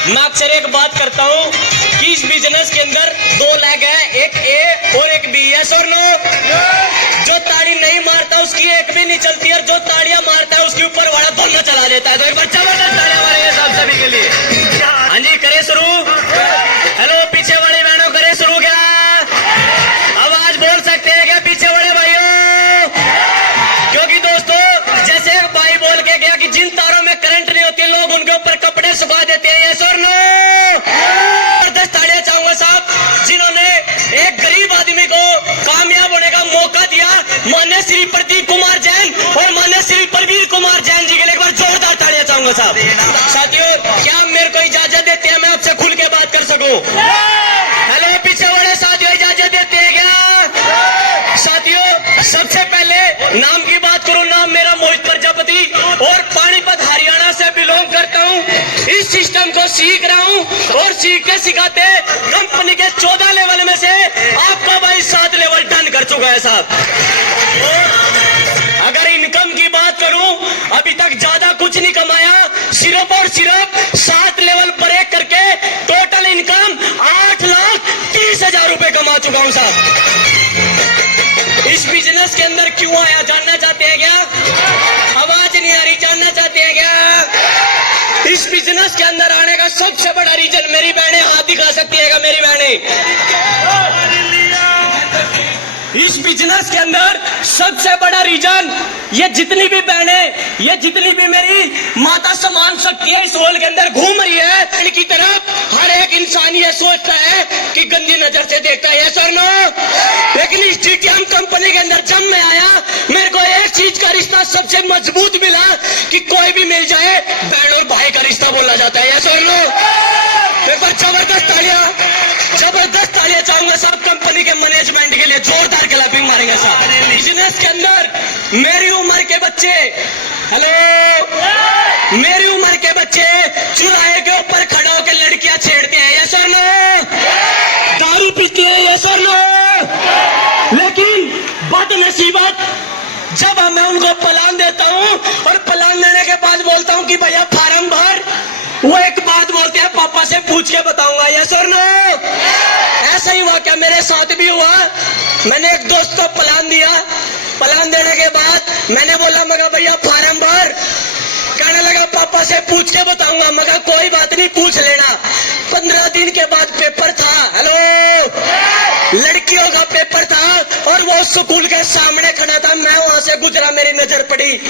मैं अक्सर एक बात करता हूँ कि इस बिजनेस के अंदर दो लेग है, एक ए और एक बी। यस और नो? जो ताड़ी नहीं मारता उसकी एक भी नहीं चलती और जो ताड़ियां मारता है उसके ऊपर वाला दोनों चला देता है। तो एक बार जबरदस्त ताड़ियां मारेंगे सब सभी के लिए। हाँ जी, करें शुरू। हेलो पीछे वाले बहनों, करें शुरू क्या? आवाज बोल सकते हैं क्या पीछे वाले भाइयों? क्योंकि दोस्तों जैसे एक भाई बोल के गया कि जिन तारों में करंट नहीं होती लोग उनके ऊपर कपड़े सुखा देते हैं। यस और नो? जबरदस्त ताड़ियां चाहूंगा साहब जिन्होंने एक गरीब आदमी को कामयाब होने का मौका दिया, मान्य श्री प्रदीप कुमार जैन और मान्य श्री प्रवीर कुमार जैन जी के लिए एक बार जोरदार ताड़ियां चाहूंगा साहब। साथियों, क्या आप मेरे को इजाजत देते हैं, मैं आपसे खुल के बात कर सकूं? हेलो पीछे वाले साथियों, इजाजत देते हैं क्या? साथियों, सबसे पहले नाम की बात करूं, नाम मेरा मोहित प्रजापति और पानीपत हरियाणा से बिलोंग करता हूं। इस सिस्टम को सीख रहा हूं और सीखते सिखाते कंपनी के 14 लेवल में से आपका भाई 7 लेवल डन कर चुका है साहब। अगर इनकम की बात करूं, अभी तक ज्यादा कुछ नहीं कमाया, सिर्फ और सिर्फ 7 लेवल ब्रेक करके टोटल इनकम 8,30,000 रुपए कमा चुका हूं साहब। इस बिजनेस के अंदर क्यों आया जानना चाहते हैं क्या? आवाज नहीं आ रही, जानना चाहते हैं क्या? इस बिजनेस के अंदर आने का सबसे बड़ा रीजन, मेरी बहनें हाथ दिखा सकती है क्या? मेरी बहनें, इस बिजनेस के अंदर सबसे बड़ा रीजन, ये जितनी भी बहनें, ये जितनी भी मेरी माता समान शक्ति है इस होल के अंदर घूम रही है, इनकी तरफ हर एक इंसान ये सोचता है कि गंदी नजर से देखता है। यस और नो? लेकिन इस जीटीएम कंपनी के अंदर जब मैं आया, मेरे को एक चीज का रिश्ता सबसे मजबूत मिला कि कोई भी मिल जाए बहन और भाई का रिश्ता बोला जाता है। यस और नो? एक बार जबरदस्त तालियां चाहूंगा साहब कंपनी के मैनेजमेंट के लिए, जोरदार क्लैपिंग मारेंगे साहब। बिजनेस के अंदर मेरी उम्र के बच्चे, हेलो, मेरी उम्र के बच्चे चुराहे के ऊपर खड़ा होकर लड़कियां छेड़ते हैं। यस और नो? दारू पीते हैं। यस और नो? लेकिन बदनसीबत जब मैं उनको प्लान देता हूं और प्लान देने के बाद बोलता हूं कि भैया फार्म भर, वो एक बात बोलते हैं, पापा से पूछ के बताऊंगा। यस और नो? ऐसा ही वाकया मेरे साथ भी हुआ। मैंने एक दोस्त को प्लान दिया, प्लान देने के बाद मैंने बोला मगर भैया फार्म भर, कहने लगा पापा से पूछ के बताऊंगा। मगर कोई बात नहीं, पूछ लेना। 15 दिन के बाद पेपर था, हेलो, लड़कियों का पेपर था और वो स्कूल के सामने खड़ा था। मैं वहां से गुजरा, मेरी नजर पड़ी,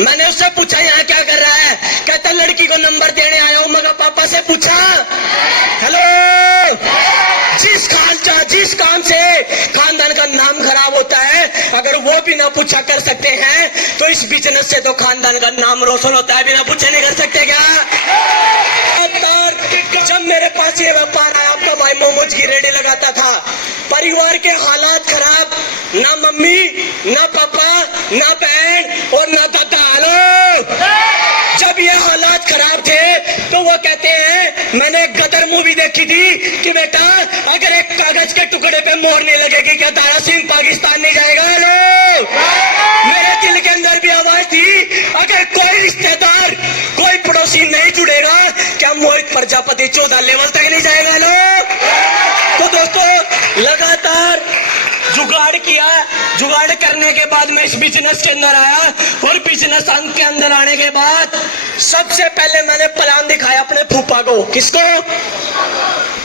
मैंने उससे पूछा यहाँ क्या कर रहा है? कहता लड़की को नंबर देने आया हूं। मगर पापा से पूछा, हेलो, जिस काम से खानदान का नाम खराब होता है, अगर वो भी ना पूछा कर सकते हैं तो इस बिजनेस से तो खानदान का नाम रोशन होता है, बिना पूछे नहीं कर सकते क्या? जब मेरे पास ये व्यापार आया, आपका भाई मोमोज की रेडी लगाता था, परिवार के हालात खराब, ना मम्मी ना पापा ना बहन और ना दादा। हेलो, जब ये हालात खराब थे तो वो कहते हैं, मैंने एक गदर मूवी देखी थी कि बेटा अगर एक कागज के टुकड़े पे मोहर नहीं लगेगी क्या दारा सिंह पाकिस्तान नहीं जाएगा? हेलो, मेरे दिल के अंदर भी आवाज थी, अगर कोई रिश्तेदार कोई पड़ोसी नहीं जुड़ेगा क्या मोहित प्रजापति 14 लेवल तक नहीं जाएगा? हेलो, तो दोस्तों लगातार जुगाड़ किया, जुगाड़ करने के बाद मैं इस बिजनेस के अंदर आया और बिजनेस के अंदर आने के बाद सबसे पहले मैंने प्लान दिखाया अपने फूफा को। किसको?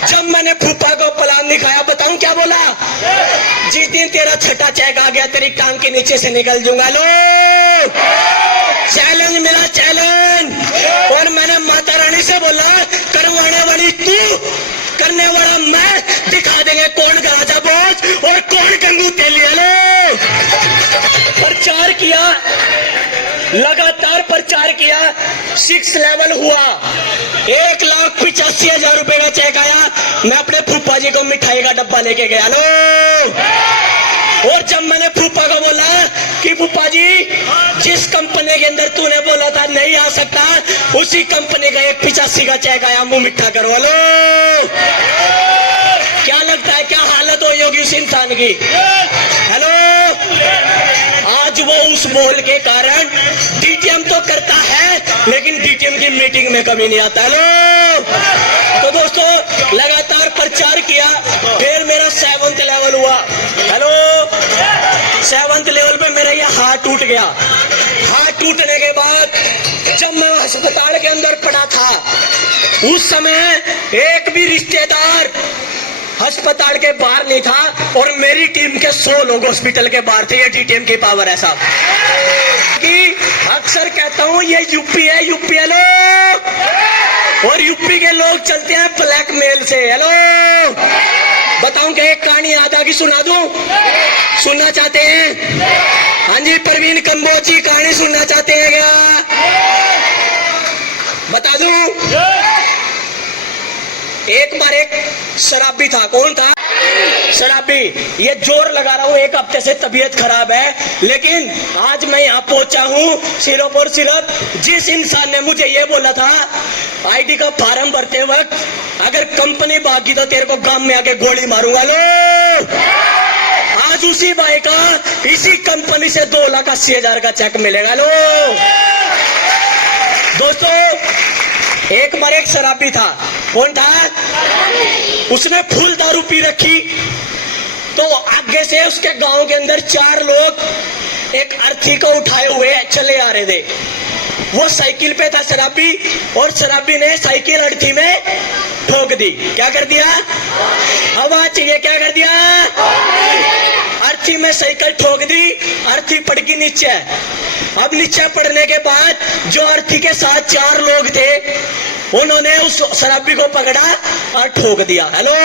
जब मैंने फूफा को प्लान दिखाया, बताऊं क्या बोला? जिस दिन तेरा छठा चेक आ गया तेरी टांग के नीचे से निकल जाऊंगा। लो, चैलेंज मिला, चैलेंज। और मैंने माता रानी से बोला, करवाने वाली तू, करने वाला मैं, दिखा देंगे कौन राजा बोझ और कौन गंगू तेलिया। लो, प्रचार किया, लगातार प्रचार किया, 6 लेवल हुआ, 1,85,000 रुपए का चेक आया। मैं अपने फूफा जी को मिठाई का डब्बा लेके गया। लो, और जब मैंने फूफा को बोला कि फूफा जी जिस कंपनी के अंदर तूने बोला था नहीं आ सकता, उसी कंपनी का 1,85,000 का चेक आया, मुंह मिठा करो। लो, क्या लगता है क्या हालत हुई होगी उस इंसान की? हेलो, आज वो उस बोल के कारण डीटीएम तो करता है लेकिन डीटीएम की मीटिंग में कभी नहीं आता। हेलो, तो दोस्तों लगातार प्रचार किया, फिर मेरा 7th लेवल हुआ। हेलो, 7th लेवल पे मेरा ये हाथ टूट गया। हाथ टूटने के बाद जब मैं अस्पताल के अंदर पड़ा था, उस समय एक भी रिश्तेदार अस्पताल के बाहर नहीं था और मेरी टीम के 100 लोग हॉस्पिटल के बाहर थे। ये डी टीम की पावर है साहब। कि अक्सर कहता हूं ये यूपी है, यूपी हेलो, और यूपी के लोग चलते हैं ब्लैकमेल से। हेलो, बताऊं क्या एक कहानी याद आ गई, सुना दूं? सुनना चाहते हैं? हाँ जी, प्रवीण कंबोज जी कहानी सुनना चाहते हैं क्या? बता दूं? एक बार एक शराबी था। कौन था? शराबी। ये जोर लगा रहा हूं, एक हफ्ते से तबीयत खराब है, लेकिन आज मैं यहाँ पहुंचा हूं सिर्फ और सिर्फ जिस इंसान ने मुझे ये बोला था आईडी का फॉर्म भरते वक्त, अगर कंपनी भागी तो तेरे को गांव में आके गोली मारूंगा। लो, आज उसी भाई का इसी कंपनी से 2,80,000 का चेक मिलेगा। लो दोस्तों, एक बार एक शराबी था। कौन था? उसने फुल दारू पी रखी, तो आगे से उसके गांव के अंदर 4 लोग एक अर्थी को उठाए हुए चले आ रहे थे। वो साइकिल पे था शराबी, और शराबी ने साइकिल अर्थी में ठोक दी। क्या कर दिया? आवाज चाहिए, क्या कर दिया? अर्थी में साइकिल ठोक दी, अर्थी पड़ गई नीचे। अब नीचे पड़ने के बाद जो अर्थी के साथ 4 लोग थे, उन्होंने उस शराबी को पकड़ा और ठोक दिया। हेलो,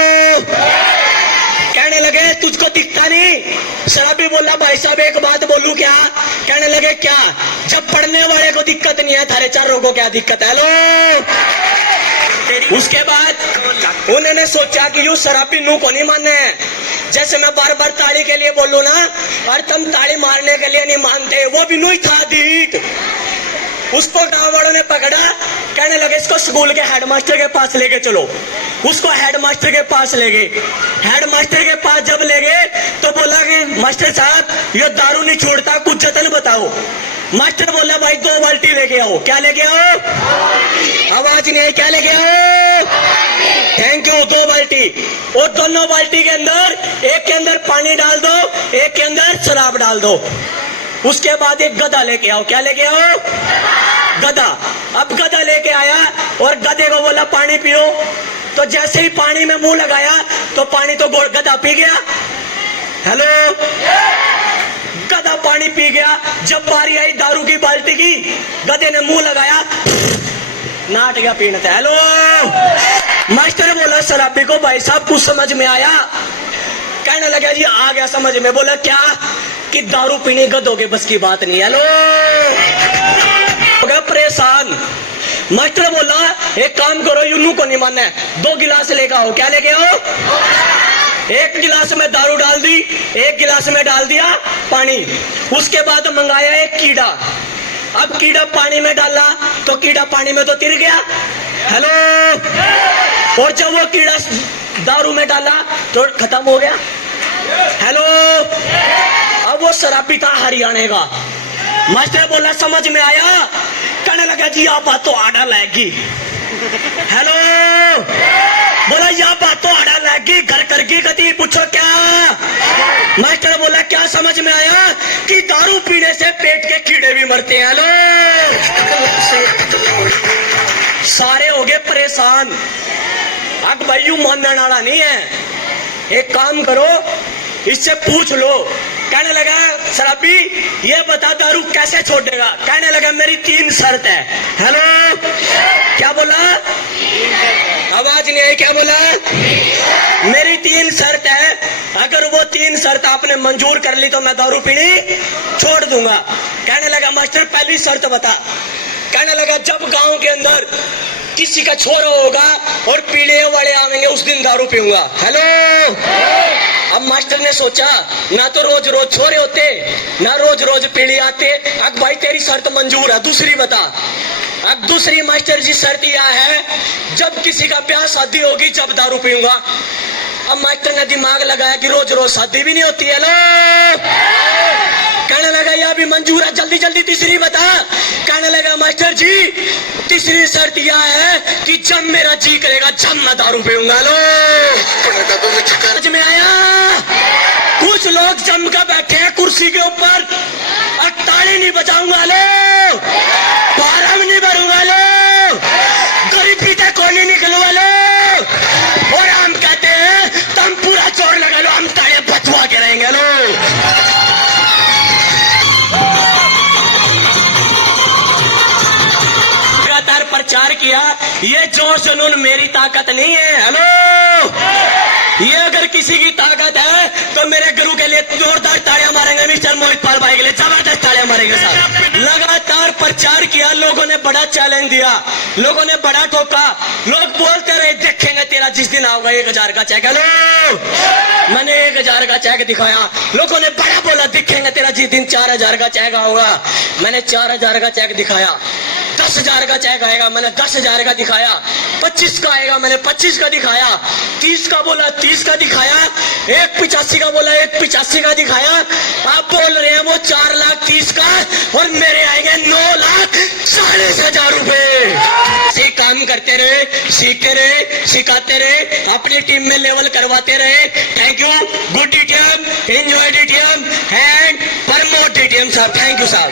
कहने लगे तुझको दिखता नहीं? शराबी बोला भाई साहब एक बात बोलूं क्या? कहने लगे क्या? जब पढ़ने वाले को दिक्कत नहीं है, थारे 4 को क्या दिक्कत है? हेलो, उसके बाद उन्होंने सोचा कि यू शराबी नू को नहीं मानने हैं। जैसे मैं बार बार ताली के लिए बोलूं ना, और तुम ताली मारने के लिए नहीं मानते, वो भी नू ही था दीक। उसको गांव वालों ने पकड़ा, कहने लगे इसको स्कूल के हेडमास्टर के पास लेके चलो। उसको हेडमास्टर के पास ले गए। हेडमास्टर के पास जब ले गए तो बोला कि मास्टर साहब ये दारू नहीं छोड़ता, कुछ जतन बताओ। मास्टर बोला भाई 2 बाल्टी लेके आओ। क्या लेके आओ? आवाज नहीं आई, क्या लेके आओ? थैंक यू, 2 बाल्टी। और दोनों बाल्टी के अंदर, एक के अंदर पानी डाल दो, एक के अंदर शराब डाल दो। उसके बाद एक गधा लेके आओ। क्या लेके आओ? गधा। अब गधा लेके आया और गधे को बोला पानी पियो। तो जैसे ही पानी में मुंह लगाया तो पानी तो गधा पी गया। हेलो, गधा पानी पी गया। जब बारी आई दारू की बाल्टी की, गधे ने मुंह लगाया, नाट गया पीने से। हेलो, मास्टर बोला शराबी को भाई साहब कुछ समझ में आया? कहने लगा जी आ गया समझ में। बोला क्या? कि दारू पीने गधों के बस की बात नहीं। हेलो, हो गया परेशान। मास्टर बोला एक काम करो, यूनू को नहीं मानना है, 2 गिलास लेके आओ। क्या लेके आओ? एक गिलास में दारू डाल दी, एक गिलास में डाल दिया पानी। उसके बाद मंगाया एक कीड़ा। अब कीड़ा पानी में डाला तो कीड़ा पानी में तो तिर गया। हेलो, और जब वो कीड़ा दारू में डाला तो खत्म हो गया। हेलो, अब वो शराबी था हरियाणा का। मास्टर बोला समझ में आया? कहने लगा जी आप बात तो आड़ा लाएगी। हेलो, बोला यह बात तो आड़ा लाएगी, घर करके गति पूछो क्या? मास्टर बोला क्या समझ में आया? कि दारू पीने से पेट के कीड़े भी मरते हैं। हेलो, सारे हो गए परेशान। अब भाई यू मानने वाला नहीं है, एक काम करो इससे पूछ लो। कहने लगा शराबी ये बता दारू कैसे छोड़ेगा? कहने लगा मेरी 3 शर्त है। हेलो, क्या बोला? आवाज नहीं आई, क्या बोला? मेरी 3 शर्त है, अगर वो 3 शर्त आपने मंजूर कर ली तो मैं दारू पीनी छोड़ दूंगा। कहने लगा मास्टर पहली शर्त बता। कहने लगा जब गांव के अंदर किसी का छोरा होगा और पीने वाले आवेंगे उस दिन दारू पीऊंगा। हेलो, अब मास्टर ने सोचा ना तो रोज रोज छोरे होते, ना रोज रोज पीढ़ी आते। अब भाई तेरी शर्त मंजूर है, दूसरी बता। अब दूसरी मास्टर जी शर्त यह है जब किसी का ब्याह शादी होगी जब दारू पीऊंगा। अब मास्टर ने दिमाग लगाया कि रोज रोज शादी भी नहीं होती है। लो कहने लगा या भी मंजूर है, जल्दी जल्दी तीसरी बता। कहने लगा मास्टर जी तीसरी शर्त यह है कि जब मेरा जी करेगा जब मैं दारू पीऊंगा। लो समझ में आया? कुछ लोग जम कर बैठे हैं कुर्सी के ऊपर, ताली नहीं बजाऊंगा, लो फार्म नहीं भरूंगा, लो गरीबी से कोई नहीं निकलूंगा, लो और हम कहते हैं तुम पूरा जोर लगा लो, हम तालियां बजवा के रहेंगे। लो लगातार प्रचार किया, ये जोर जुनून मेरी ताकत नहीं है। हेलो, ये अगर किसी की ताकत है तो मेरे गुरु के लिए जोरदार तालियां मारेंगे, मिस्टर मोहित पाल भाई के लिए जबरदस्त तालियां मारेंगे साहब। लगातार प्रचार किया, लोगों ने बड़ा चैलेंज दिया, लोगों ने बड़ा ठोका, लोग बोलते रहे देखेंगे तेरा जिस दिन आओगा 1000 का चेक। हेलो, मैंने 1000 का चेक दिखाया, लोगों ने बड़ा बोला दिखेंगे तेरा जिस दिन 4000 का चेक आऊगा। मैंने 4000 का चेक दिखाया, 10,000 का चेक आएगा, मैंने 10,000 का दिखाया, 25 का आएगा, मैंने 25 का दिखाया, 30 का बोला 30 का दिखाया, 1,85 का बोला 1,85 का दिखाया। आप बोल रहे हैं वो 4,30,000 का और मेरे आएंगे 9,40,000 रुपए। से काम करते रहे, सीखते रहे, सिखाते रहे, अपनी टीम में लेवल करवाते रहे। Thank you, good DTM, enjoy DTM and promote DTM साहब। थैंक यू साहब।